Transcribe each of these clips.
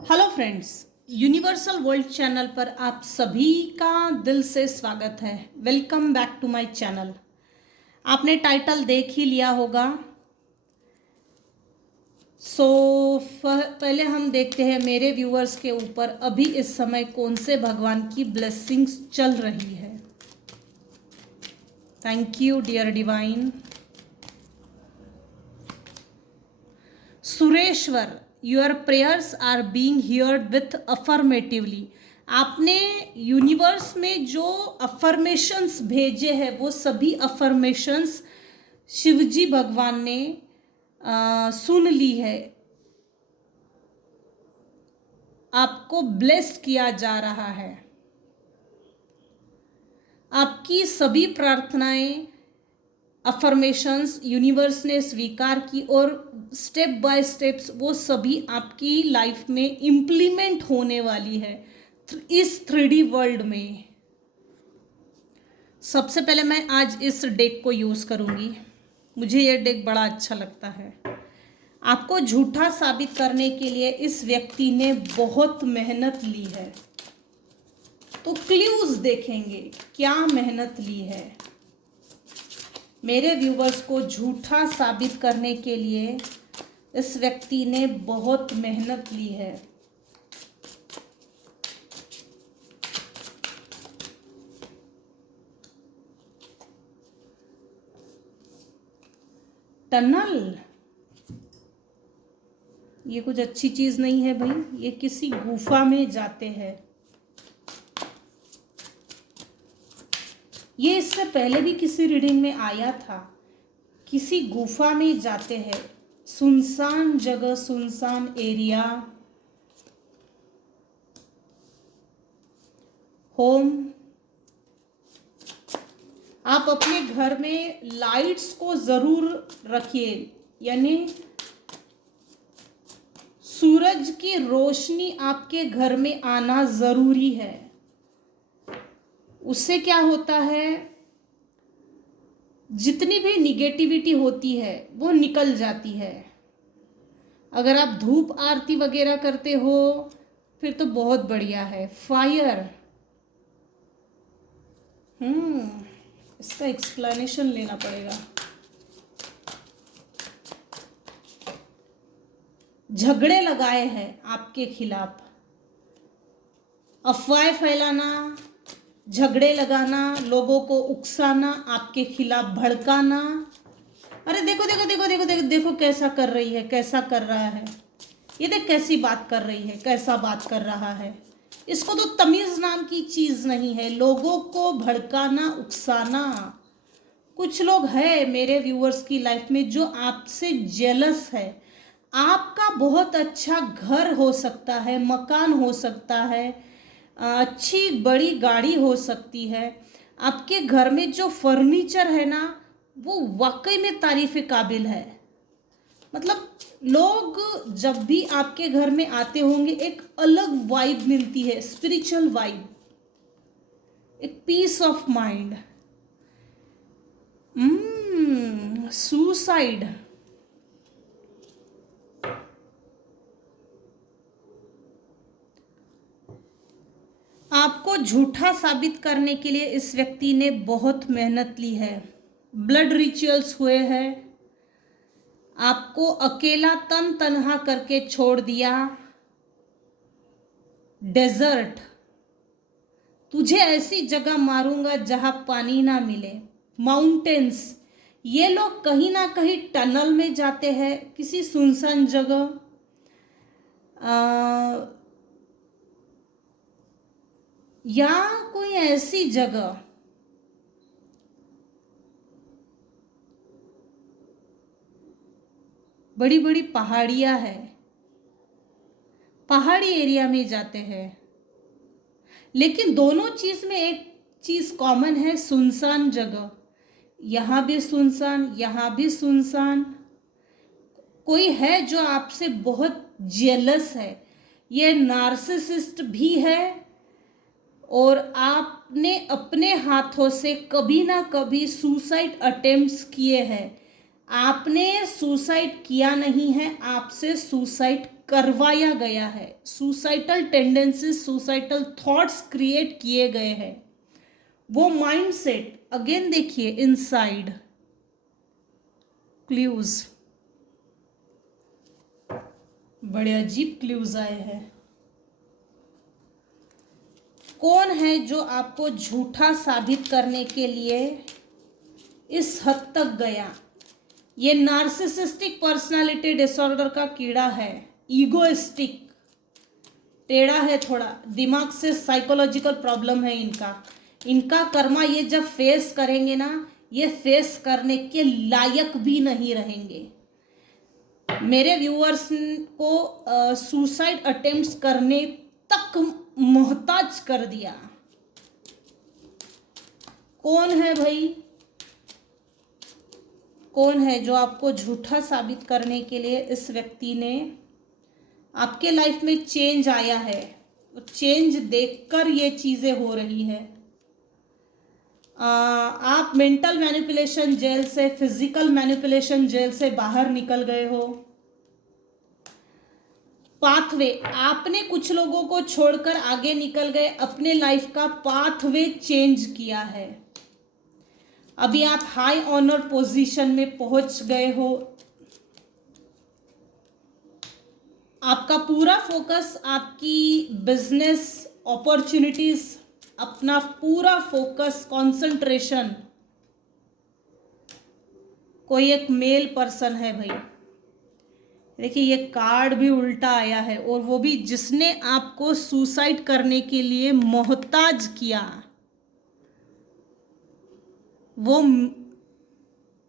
Hello friends, universal world channel पर आप सभी का दिल से स्वागत है। Welcome back to my channel. आपने टाइटल देख ही लिया होगा। पहले हम देखते हैं मेरे व्यूअर्स के ऊपर अभी इस समय कौन से भगवान की ब्लेसिंग्स चल रही है। Thank you dear divine. Sureshwar, your prayers are being heard with affirmatively. आपने यूनिवर्स में जो अफर्मेशंस भेजे हैं वो सभी अफर्मेशंस शिवजी भगवान ने सुन ली है। आपको ब्लेस्ड किया जा रहा है। आपकी सभी प्रार्थनाएं अफर्मेशंस यूनिवर्स ने स्वीकार की और स्टेप बाय स्टेप्स वो सभी आपकी लाइफ में इम्प्लीमेंट होने वाली है इस 3D वर्ल्ड में। सबसे पहले मैं आज इस डेक को यूज़ करूँगी। मुझे ये डेक बड़ा अच्छा लगता है। आपको झूठा साबित करने के लिए इस व्यक्ति ने बहुत मेहनत ली है, तो क्लूज देखेंगे क्या मेहनत ली है। मेरे व्यूवर्स को झूठा साबित करने के लिए इस व्यक्ति ने बहुत मेहनत ली है। टनल, ये कुछ अच्छी चीज नहीं है भाई। ये किसी गुफा में जाते हैं। ये इससे पहले भी किसी रीडिंग में आया था। किसी गुफा में जाते हैं, सुनसान जगह, सुनसान एरिया, होम। आप अपने घर में लाइट्स को जरूर रखिए, यानी सूरज की रोशनी आपके घर में आना जरूरी है। उससे क्या होता है, जितनी भी निगेटिविटी होती है वो निकल जाती है। अगर आप धूप आरती वगैरह करते हो फिर तो बहुत बढ़िया है। फायर, इसका एक्सप्लेनेशन लेना पड़ेगा। झगड़े लगाए हैं आपके खिलाफ, अफवाहें फैलाना, झगड़े लगाना, लोगों को उकसाना, आपके खिलाफ भड़काना। अरे देखो देखो देखो देखो देखो देखो कैसा कर रही है, कैसा कर रहा है, ये देख कैसी बात कर रही है, कैसा बात कर रहा है। इसको तो तमीज नाम की चीज नहीं है। लोगों को भड़काना, उकसाना। कुछ लोग हैं मेरे व्यूअर्स की लाइफ में जो आपसे जेलस है। आपका बहुत अच्छा घर हो सकता है, मकान हो सकता है, अच्छी बड़ी गाड़ी हो सकती है। आपके घर में जो फर्नीचर है ना वो वाकई में तारीफ काबिल है। मतलब लोग जब भी आपके घर में आते होंगे एक अलग वाइब मिलती है, स्पिरिचुअल वाइब, एक पीस ऑफ माइंड। सुसाइड, आपको झूठा साबित करने के लिए इस व्यक्ति ने बहुत मेहनत ली है। ब्लड रिचुअल्स हुए हैं, आपको अकेला तन तनहा करके छोड़ दिया। डेजर्ट, तुझे ऐसी जगह मारूंगा जहां पानी ना मिले। माउंटेन्स, ये लोग कहीं ना कहीं टनल में जाते हैं, किसी सुनसान जगह, या कोई ऐसी जगह। बड़ी बड़ी पहाड़ियां है, पहाड़ी एरिया में जाते हैं। लेकिन दोनों चीज में एक चीज कॉमन है, सुनसान जगह। यहां भी सुनसान, यहां भी सुनसान। कोई है जो आपसे बहुत जेलस है। ये नार्सिसिस्ट भी है और आपने अपने हाथों से कभी ना कभी सुसाइड अटेम्प्ट्स किए हैं। आपने सुसाइड किया नहीं है, आपसे सुसाइड करवाया गया है, suicidal tendencies, suicidal thoughts create किए गए हैं। वो माइंडसेट अगेन देखिए इनसाइड क्ल्यूज, बड़े अजीब क्ल्यूज आए हैं। कौन है जो आपको झूठा साबित करने के लिए इस हद तक गया? ये नार्सिसिस्टिक पर्सनालिटी डिसऑर्डर का कीड़ा है, ईगोइस्टिक, टेढ़ा है थोड़ा, दिमाग से साइकोलॉजिकल प्रॉब्लम है इनका। इनका कर्मा ये जब फेस करेंगे ना, ये फेस करने के लायक भी नहीं रहेंगे। मेरे व्यूअर्स को सुसाइड अटेम्प्ट्स करने तक मोहताज कर दिया। कौन है भाई? कौन है जो आपको झूठा साबित करने के लिए इस व्यक्ति ने, आपके लाइफ में चेंज आया है, चेंज देखकर ये चीजें हो रही है। आप मेंटल मैनिपुलेशन जेल से, फिजिकल मैनिपुलेशन जेल से बाहर निकल गए हो। पाथवे, आपने कुछ लोगों को छोड़कर आगे निकल गए, अपने लाइफ का पाथवे चेंज किया है। अभी आप हाई ऑनर पोजीशन में पहुंच गए हो। आपका पूरा फोकस आपकी बिजनेस अपॉर्चुनिटीज, अपना पूरा फोकस, कंसंट्रेशन। कोई एक मेल पर्सन है भाई, देखिए ये कार्ड भी उल्टा आया है, और वो भी जिसने आपको सुसाइड करने के लिए मोहताज किया, वो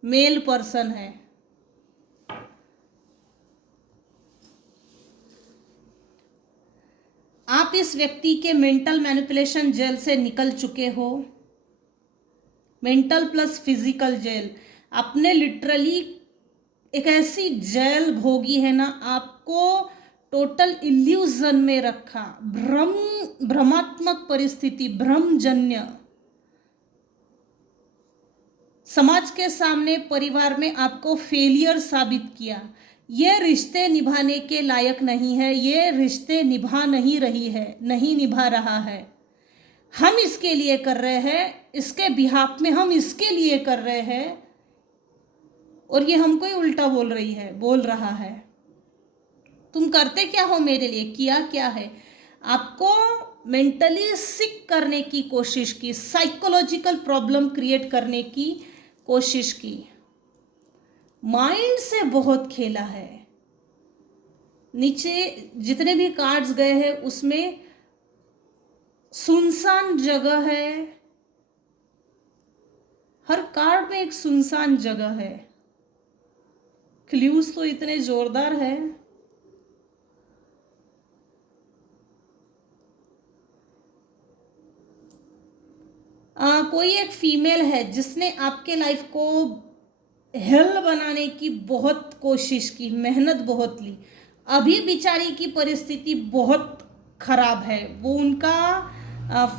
मेल पर्सन है। आप इस व्यक्ति के मेंटल मैनिपुलेशन जेल से निकल चुके हो। मेंटल प्लस फिजिकल जेल, आपने लिटरली एक ऐसी जेल भोगी है ना, आपको टोटल इल्यूजन में रखा, भ्रमात्मक परिस्थिति, भ्रमजन्य, समाज के सामने, परिवार में आपको फेलियर साबित किया। ये रिश्ते निभाने के लायक नहीं है, ये रिश्ते निभा नहीं रही है, नहीं निभा रहा है। हम इसके लिए कर रहे हैं, इसके बिहाफ में हम इसके लिए कर रहे हैं, और ये हमको ही उल्टा बोल रहा है। तुम करते क्या हो मेरे लिए, किया क्या है? आपको मेंटली सिक करने की कोशिश की, साइकोलॉजिकल प्रॉब्लम क्रिएट करने की कोशिश की, माइंड से बहुत खेला है। नीचे जितने भी कार्ड्स गए हैं उसमें सुनसान जगह है, हर कार्ड में एक सुनसान जगह है। क्ल्यूज तो इतने जोरदार है। कोई एक फीमेल है जिसने आपके लाइफ को हेल बनाने की बहुत कोशिश की, मेहनत बहुत ली। अभी बेचारी की परिस्थिति बहुत खराब है। वो उनका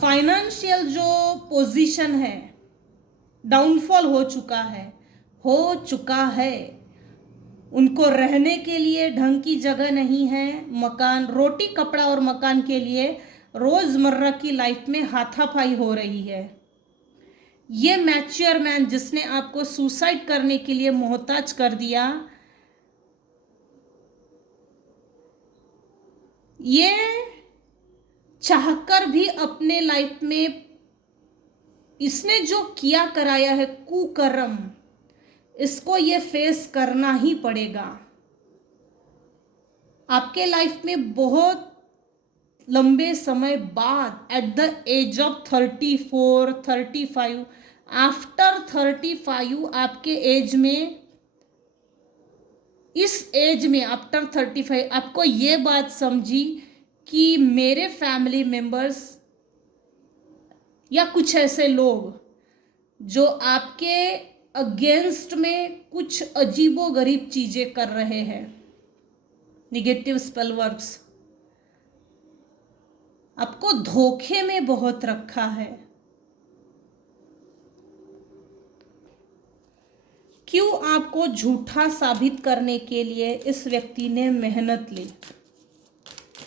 फाइनेंशियल जो पोजीशन है, डाउनफॉल हो चुका है। उनको रहने के लिए ढंग की जगह नहीं है, मकान, रोटी कपड़ा और मकान के लिए रोजमर्रा की लाइफ में हाथापाई हो रही है। ये मैच्योर मैन जिसने आपको सुसाइड करने के लिए मोहताज कर दिया, ये चाहकर भी अपने लाइफ में इसने जो किया कराया है कुकर्म, इसको ये फेस करना ही पड़ेगा। आपके लाइफ में बहुत लंबे समय बाद, at the age of 34, 35, after 35, आपके एज में, इस एज में आफ्टर 35 आपको ये बात समझी कि मेरे फैमिली मेंबर्स या कुछ ऐसे लोग जो आपके अगेंस्ट में कुछ अजीबोगरीब चीजें कर रहे हैं, निगेटिव स्पेल वर्क्स, आपको धोखे में बहुत रखा है। क्यों आपको झूठा साबित करने के लिए इस व्यक्ति ने मेहनत ली?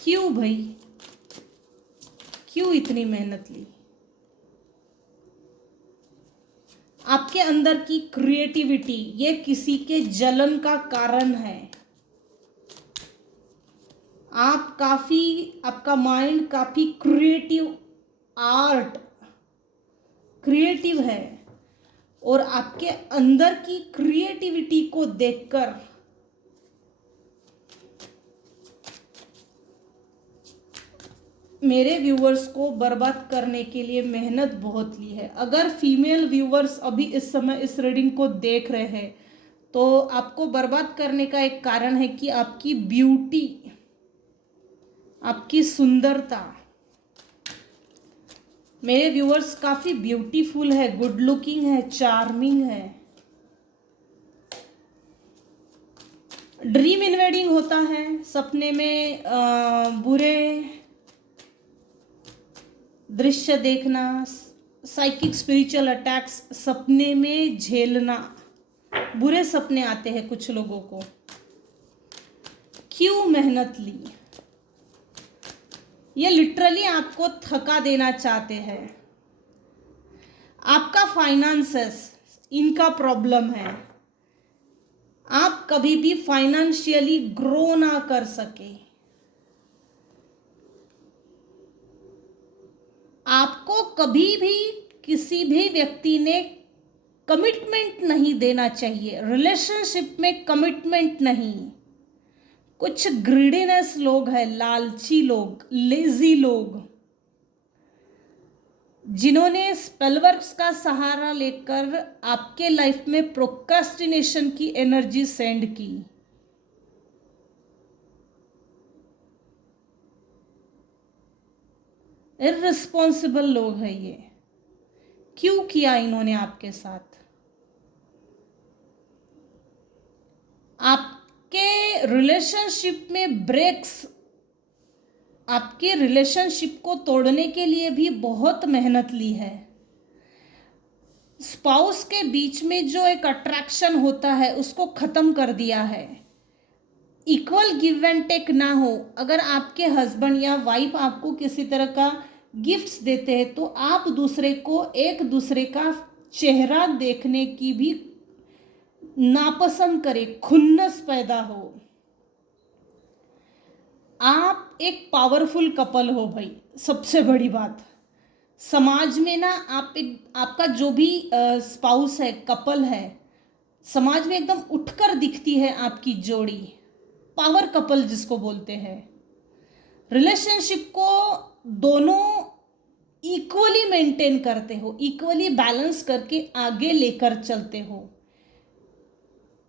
क्यों भाई, क्यों इतनी मेहनत ली? आपके अंदर की क्रिएटिविटी ये किसी के जलन का कारण है। आपका माइंड काफी क्रिएटिव है, और आपके अंदर की क्रिएटिविटी को देखकर मेरे व्यूवर्स को बर्बाद करने के लिए मेहनत बहुत ली है। अगर फीमेल व्यूवर्स अभी इस समय इस रीडिंग को देख रहे हैं तो आपको बर्बाद करने का एक कारण है कि आपकी ब्यूटी, आपकी सुंदरता। मेरे व्यूवर्स काफी ब्यूटीफुल है, गुड लुकिंग है, चार्मिंग है। ड्रीम इन्वेडिंग होता है, सपने में बुरे दृश्य देखना, साइकिक स्पिरिचुअल अटैक्स, सपने में झेलना। बुरे सपने आते हैं कुछ लोगों को। क्यों मेहनत ली? ये लिटरली आपको थका देना चाहते हैं। आपका फाइनेंसेस, इनका प्रॉब्लम है। आप कभी भी फाइनेंशियली ग्रो ना कर सके। आपको कभी भी किसी भी व्यक्ति ने कमिटमेंट नहीं देना चाहिए, रिलेशनशिप में कमिटमेंट नहीं। कुछ ग्रीडीनेस लोग हैं, लालची लोग, लेजी लोग, जिन्होंने स्पेलवर्क्स का सहारा लेकर आपके लाइफ में प्रोक्रास्टिनेशन की एनर्जी सेंड की। इररिस्पॉन्सिबल लोग हैं ये। क्यों किया इन्होंने आपके साथ? आपके रिलेशनशिप में ब्रेक्स, आपके रिलेशनशिप को तोड़ने के लिए भी बहुत मेहनत ली है। स्पाउस के बीच में जो एक अट्रैक्शन होता है उसको खत्म कर दिया है। इक्वल गिव एंड टेक ना हो। अगर आपके हस्बैंड या वाइफ आपको किसी तरह का गिफ्ट्स देते हैं तो आप दूसरे को एक दूसरे का चेहरा देखने की भी नापसंद करें, खुन्नस पैदा हो। आप एक पावरफुल कपल हो भाई, सबसे बड़ी बात। समाज में ना आपका जो भी स्पाउस है, कपल है, समाज में एकदम उठकर दिखती है आपकी जोड़ी। पावर कपल जिसको बोलते हैं। रिलेशनशिप को दोनों इक्वली मेंटेन करते हो, इक्वली बैलेंस करके आगे लेकर चलते हो।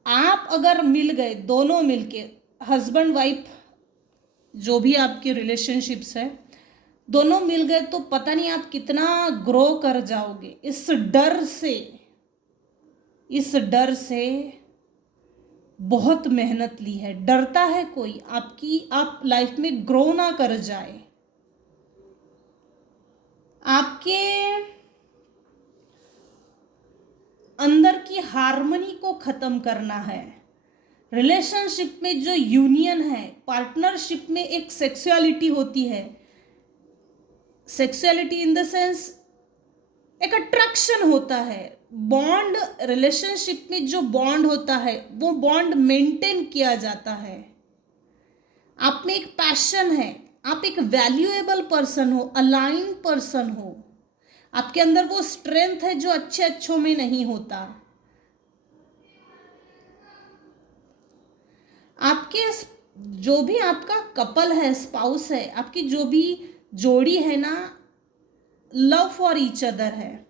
आप अगर मिल गए, दोनों मिलके, हस्बैंड वाइफ जो भी आपके रिलेशनशिप्स है, दोनों मिल गए तो पता नहीं आप कितना ग्रो कर जाओगे। इस डर से बहुत मेहनत ली है। डरता है कोई आप लाइफ में ग्रो ना कर जाए। आपके अंदर की हार्मनी को खत्म करना है। रिलेशनशिप में जो यूनियन है, पार्टनरशिप में एक सेक्सुअलिटी होती है। सेक्सुअलिटी इन द सेंस एक अट्रैक्शन होता है। बॉन्ड, रिलेशनशिप में जो बॉन्ड होता है वो बॉन्ड मेंटेन किया जाता है। आप में एक पैशन है, आप एक वैल्यूएबल पर्सन हो, अलाइन पर्सन हो। आपके अंदर वो स्ट्रेंथ है जो अच्छों में नहीं होता। आपके जो भी आपका कपल है, स्पाउस है, आपकी जो भी जोड़ी है ना, लव फॉर ईच अदर है,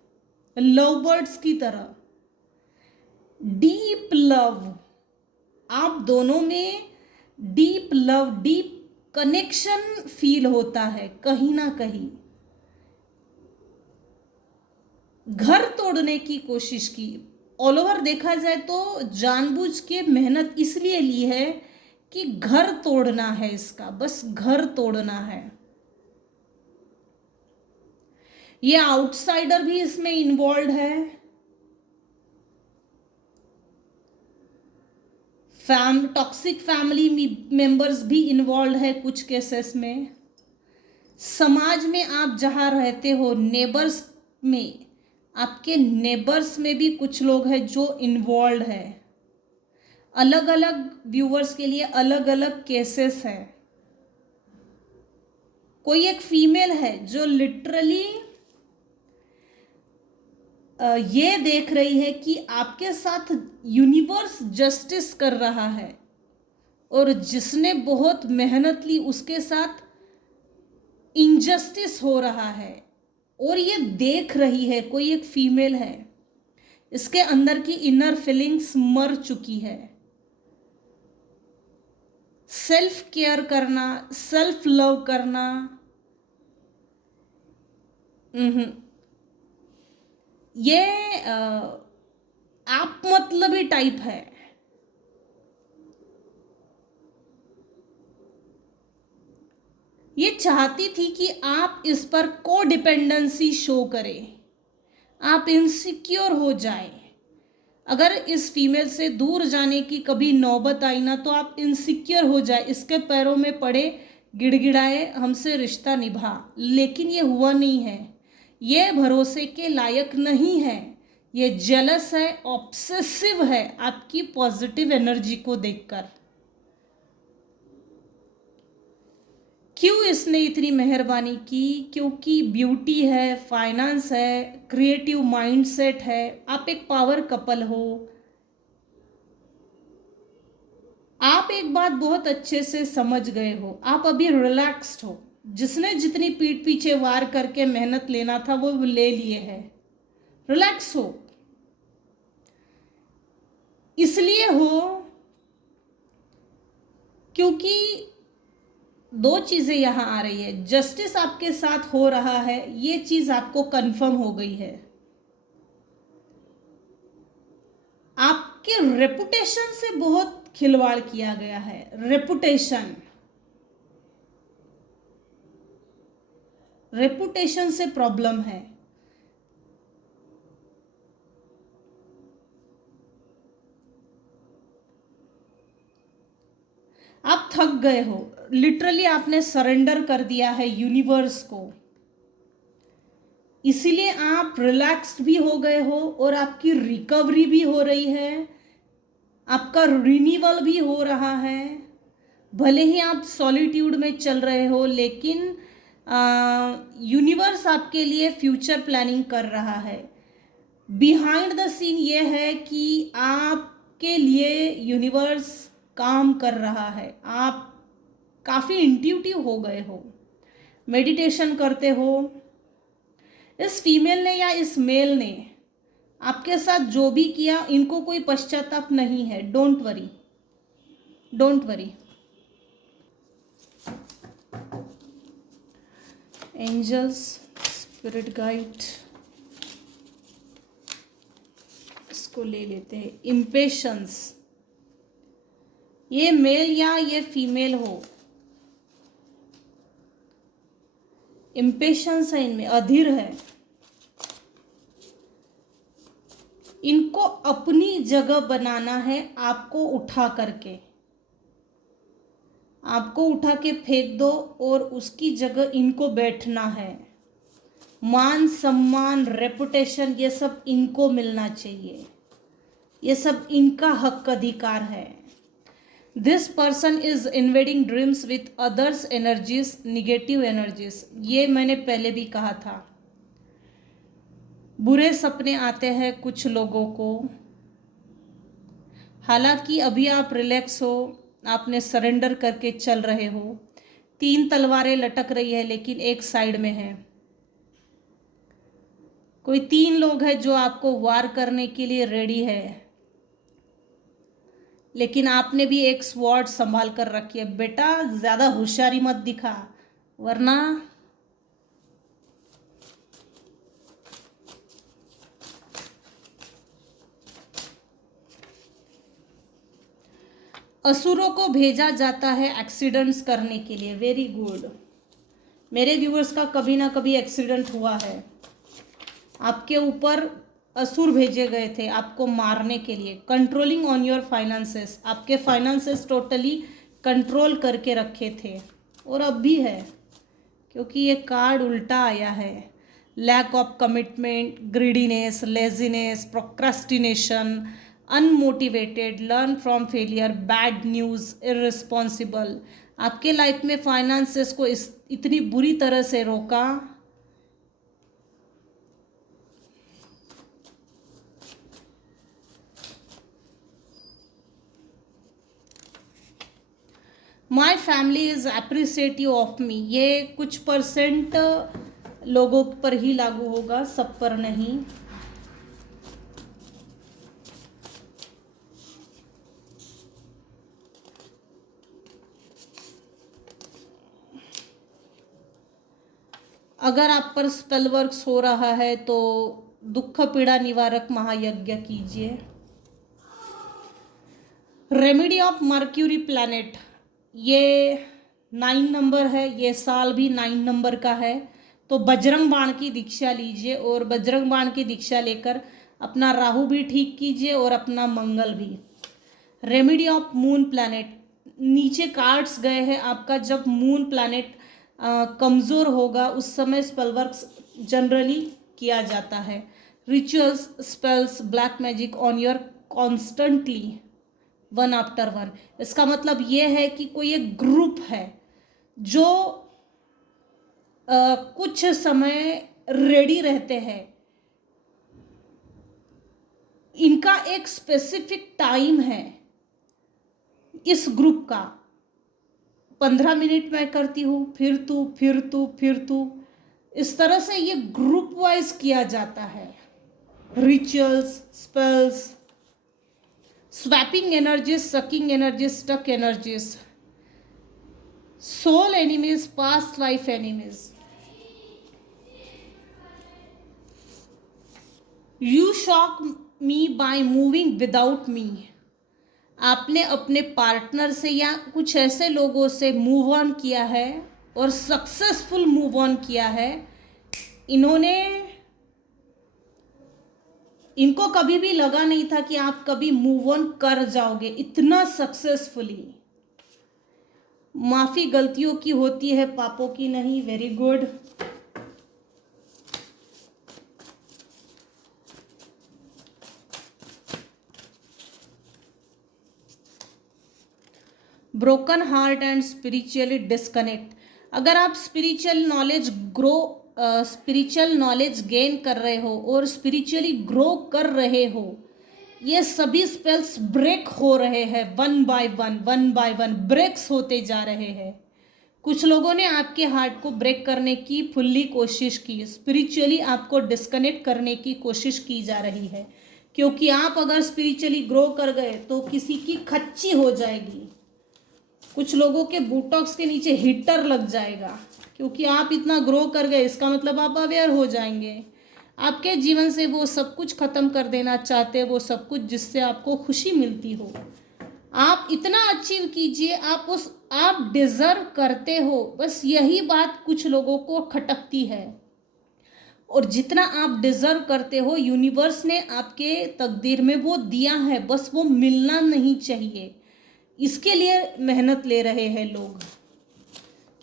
लव बर्ड्स की तरह। डीप लव, आप दोनों में deep love, deep connection feel होता है कहीं ना कहीं। घर तोड़ने की कोशिश की। ऑल ओवर देखा जाए तो जानबूझ के मेहनत इसलिए ली है कि घर तोड़ना है इसका, बस घर तोड़ना है। ये आउटसाइडर भी इसमें इन्वॉल्व है। टॉक्सिक फैमिली मेंबर्स भी इन्वॉल्व है कुछ केसेस में। समाज में आप जहाँ रहते हो, नेबर्स में, आपके नेबर्स में भी कुछ लोग हैं जो इन्वॉल्व है। अलग अलग व्यूअर्स के लिए अलग अलग केसेस हैं। कोई एक फीमेल है जो लिटरली ये देख रही है कि आपके साथ यूनिवर्स जस्टिस कर रहा है, और जिसने बहुत मेहनत ली उसके साथ इनजस्टिस हो रहा है, और ये देख रही है। कोई एक फीमेल है, इसके अंदर की इनर फीलिंग्स मर चुकी है। सेल्फ केयर करना, सेल्फ लव करना, ये आप मतलबी टाइप है। ये चाहती थी कि आप इस पर को डिपेंडेंसी शो करें, आप इनसिक्योर हो जाए। अगर इस फीमेल से दूर जाने की कभी नौबत आई ना, तो आप इनसिक्योर हो जाए, इसके पैरों में पड़े, गिड़गिड़ाए, हमसे रिश्ता निभा। लेकिन ये हुआ नहीं है। ये भरोसे के लायक नहीं है। ये जेलस है, ऑब्सेसिव है आपकी पॉजिटिव एनर्जी को देखकर। क्यों इसने इतनी मेहरबानी की? क्योंकि ब्यूटी है, फाइनेंस है, क्रिएटिव माइंडसेट है, आप एक पावर कपल हो। आप एक बात बहुत अच्छे से समझ गए हो, आप अभी रिलैक्स्ड हो। जिसने जितनी पीठ पीछे वार करके मेहनत लेना था वो ले लिए है। रिलैक्स हो। इसलिए हो क्योंकि दो चीजें यहां आ रही है। जस्टिस आपके साथ हो रहा है, ये चीज आपको कंफर्म हो गई है। आपके रेपुटेशन से बहुत खिलवाड़ किया गया है। रेपुटेशन से प्रॉब्लम है। आप थक गए हो, लिटरली आपने सरेंडर कर दिया है यूनिवर्स को। इसीलिए आप रिलैक्स्ड भी हो गए हो, और आपकी रिकवरी भी हो रही है, आपका रिन्यूअल भी हो रहा है। भले ही आप सॉलिट्यूड में चल रहे हो, लेकिन यूनिवर्स आपके लिए फ्यूचर प्लानिंग कर रहा है। बिहाइंड द सीन ये है कि आपके लिए यूनिवर्स काम कर रहा है। आप काफ़ी इंट्यूटिव हो गए हो, मेडिटेशन करते हो। इस फीमेल ने या इस मेल ने आपके साथ जो भी किया, इनको कोई पश्चाताप नहीं है। Don't worry, don't worry. Angels, spirit guide, इसको ले लेते हैं। इम्पेशंस, ये मेल या ये फीमेल हो, इम्पेशंस है इनमें, अधीर है। इनको अपनी जगह बनाना है, आपको उठा करके। आपको उठा के फेंक दो और उसकी जगह इनको बैठना है। मान सम्मान, रेपुटेशन, ये सब इनको मिलना चाहिए। ये सब इनका हक अधिकार है। This person is invading dreams with others energies, negative energies. ये मैंने पहले भी कहा था। बुरे सपने आते हैं कुछ लोगों को। हालांकि अभी आप रिलैक्स हो, आपने सरेंडर करके चल रहे हो। 3 तलवारें लटक रही है, लेकिन एक साइड में है। कोई 3 लोग हैं जो आपको वार करने के लिए रेडी है, लेकिन आपने भी एक स्वॉर्ड संभाल कर रखी है। बेटा ज्यादा होशियारी मत दिखा, वरना असुरों को भेजा जाता है एक्सीडेंट्स करने के लिए। Very good. मेरे व्यूअर्स का कभी ना कभी एक्सीडेंट हुआ है। आपके ऊपर असुर भेजे गए थे आपको मारने के लिए। कंट्रोलिंग ऑन योर फाइनेंसेस, आपके फाइनेंसेस टोटली कंट्रोल करके रखे थे और अब भी है, क्योंकि ये कार्ड उल्टा आया है। Lack of commitment, greediness, laziness, procrastination, unmotivated, learn from failure, bad news, irresponsible. आपके लाइफ में फाइनेंसेस को इतनी बुरी तरह से रोका। My family is appreciative of me, ये कुछ परसेंट लोगों पर ही लागू होगा, सब पर नहीं। अगर आप पर स्पेल वर्क्स हो रहा है तो दुख पीड़ा निवारक महायज्ञ कीजिए। रेमेडी ऑफ मर्क्यूरी प्लैनेट, ये 9 नंबर है, ये साल भी 9 नंबर का है। तो बजरंग बाण की दीक्षा लीजिए और बजरंग बाण की दीक्षा लेकर अपना राहु भी ठीक कीजिए और अपना मंगल भी। रेमेडी ऑफ मून प्लैनेट, नीचे कार्ड्स गए हैं आपका। जब मून प्लैनेट कमज़ोर होगा उस समय स्पेल वर्क्स जनरली किया जाता है। Rituals, spells, black magic on your constantly, one after one. इसका मतलब ये है कि कोई एक ग्रुप है जो कुछ समय रेडी रहते हैं। इनका एक स्पेसिफिक टाइम है इस ग्रुप का। 15 मिनट मैं करती हूँ, फिर तू, फिर तू, फिर तू, इस तरह से ये ग्रुप वाइज किया जाता है। Rituals, spells, swapping energies, sucking energies, stuck energies, soul enemies, past life enemies. You shock me by moving without me, आपने अपने पार्टनर से या कुछ ऐसे लोगों से मूव ऑन किया है और सक्सेसफुल मूव ऑन किया है। इनको कभी भी लगा नहीं था कि आप कभी मूव ऑन कर जाओगे इतना सक्सेसफुली। माफी गलतियों की होती है, पापों की नहीं। Very good. Broken heart and spiritually disconnect, अगर आप स्पिरिचुअल नॉलेज गेन कर रहे हो और स्पिरिचुअली ग्रो कर रहे हो, ये सभी स्पेल्स ब्रेक हो रहे हैं। वन बाय वन ब्रेक्स होते जा रहे हैं। कुछ लोगों ने आपके हार्ट को ब्रेक करने की फुल्ली कोशिश की, स्पिरिचुअली आपको डिस्कनेक्ट करने की कोशिश की जा रही है, क्योंकि आप अगर स्पिरिचुअली ग्रो कर गए तो किसी की खच्ची हो जाएगी। कुछ लोगों के बोटॉक्स के नीचे हीटर लग जाएगा, क्योंकि आप इतना ग्रो कर गए। इसका मतलब आप अवेयर हो जाएंगे। आपके जीवन से वो सब कुछ ख़त्म कर देना चाहते हैं, वो सब कुछ जिससे आपको खुशी मिलती हो। आप इतना अचीव कीजिए, आप डिज़र्व करते हो। बस यही बात कुछ लोगों को खटकती है। और जितना आप डिज़र्व करते हो, यूनिवर्स ने आपके तकदीर में वो दिया है, बस वो मिलना नहीं चाहिए। इसके लिए मेहनत ले रहे हैं लोग,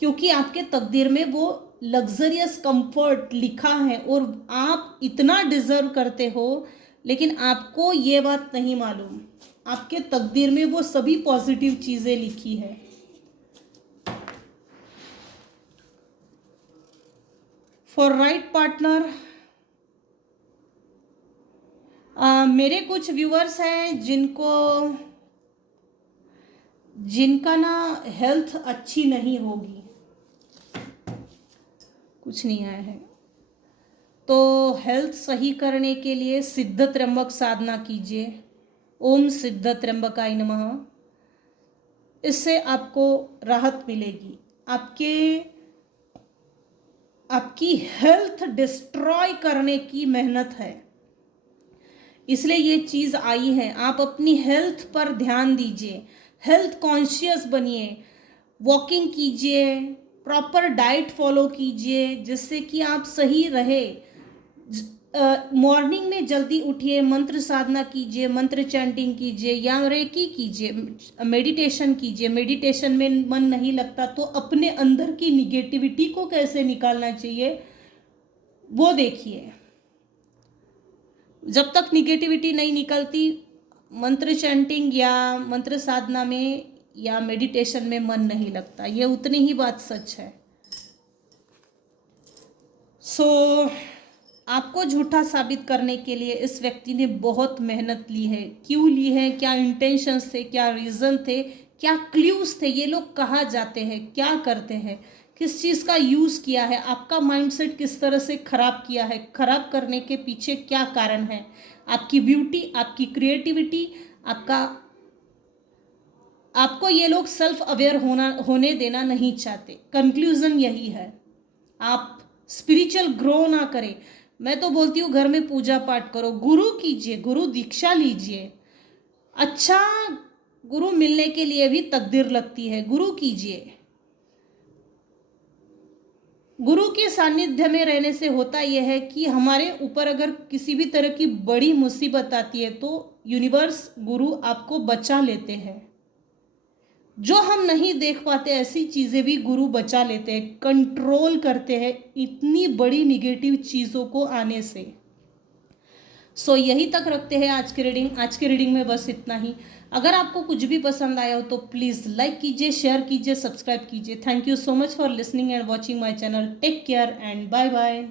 क्योंकि आपके तकदीर में वो लग्जरियस कंफर्ट लिखा है और आप इतना डिज़र्व करते हो, लेकिन आपको ये बात नहीं मालूम। आपके तकदीर में वो सभी पॉजिटिव चीज़ें लिखी है। फॉर राइट पार्टनर, मेरे कुछ व्यूअर्स हैं जिनका ना हेल्थ अच्छी नहीं होगी। कुछ नहीं आया है तो हेल्थ सही करने के लिए सिद्ध त्र्यंबक साधना कीजिए। ओम सिद्ध त्र्यंबकाय नमः। इससे आपको राहत मिलेगी। आपकी हेल्थ डिस्ट्रॉय करने की मेहनत है, इसलिए ये चीज़ आई है। आप अपनी हेल्थ पर ध्यान दीजिए, हेल्थ कॉन्शियस बनिए, वॉकिंग कीजिए, प्रॉपर डाइट फॉलो कीजिए, जिससे कि आप सही रहे। मॉर्निंग में जल्दी उठिए, मंत्र साधना कीजिए, मंत्र चैंटिंग कीजिए या रेकी कीजिए, मेडिटेशन कीजिए। मेडिटेशन में मन नहीं लगता तो अपने अंदर की निगेटिविटी को कैसे निकालना चाहिए वो देखिए। जब तक निगेटिविटी नहीं निकलती, मंत्र चैंटिंग या मंत्र साधना में या मेडिटेशन में मन नहीं लगता, ये उतनी ही बात सच है। आपको झूठा साबित करने के लिए इस व्यक्ति ने बहुत मेहनत ली है। क्यों ली है, क्या इंटेंशंस थे, क्या रीज़न थे, क्या क्ल्यूज थे, ये लोग कहाँ जाते हैं, क्या करते हैं, किस चीज़ का यूज़ किया है, आपका माइंडसेट किस तरह से खराब किया है, खराब करने के पीछे क्या कारण है, आपकी ब्यूटी, आपकी क्रिएटिविटी, आपको ये लोग सेल्फ अवेयर होने देना नहीं चाहते। कंक्लूजन यही है, आप स्पिरिचुअल ग्रो ना करें। मैं तो बोलती हूँ घर में पूजा पाठ करो, गुरु कीजिए, गुरु दीक्षा लीजिए। अच्छा गुरु मिलने के लिए भी तकदीर लगती है, गुरु कीजिए। गुरु के सानिध्य में रहने से होता यह है कि हमारे ऊपर अगर किसी भी तरह की बड़ी मुसीबत आती है तो यूनिवर्स, गुरु आपको बचा लेते हैं। जो हम नहीं देख पाते ऐसी चीज़ें भी गुरु बचा लेते हैं, कंट्रोल करते हैं इतनी बड़ी निगेटिव चीज़ों को आने से। यही तक रखते हैं आज की रीडिंग में बस इतना ही। अगर आपको कुछ भी पसंद आया हो तो प्लीज़ लाइक कीजिए, शेयर कीजिए, सब्सक्राइब कीजिए। Thank you so much for listening and watching my channel. Take care and bye bye.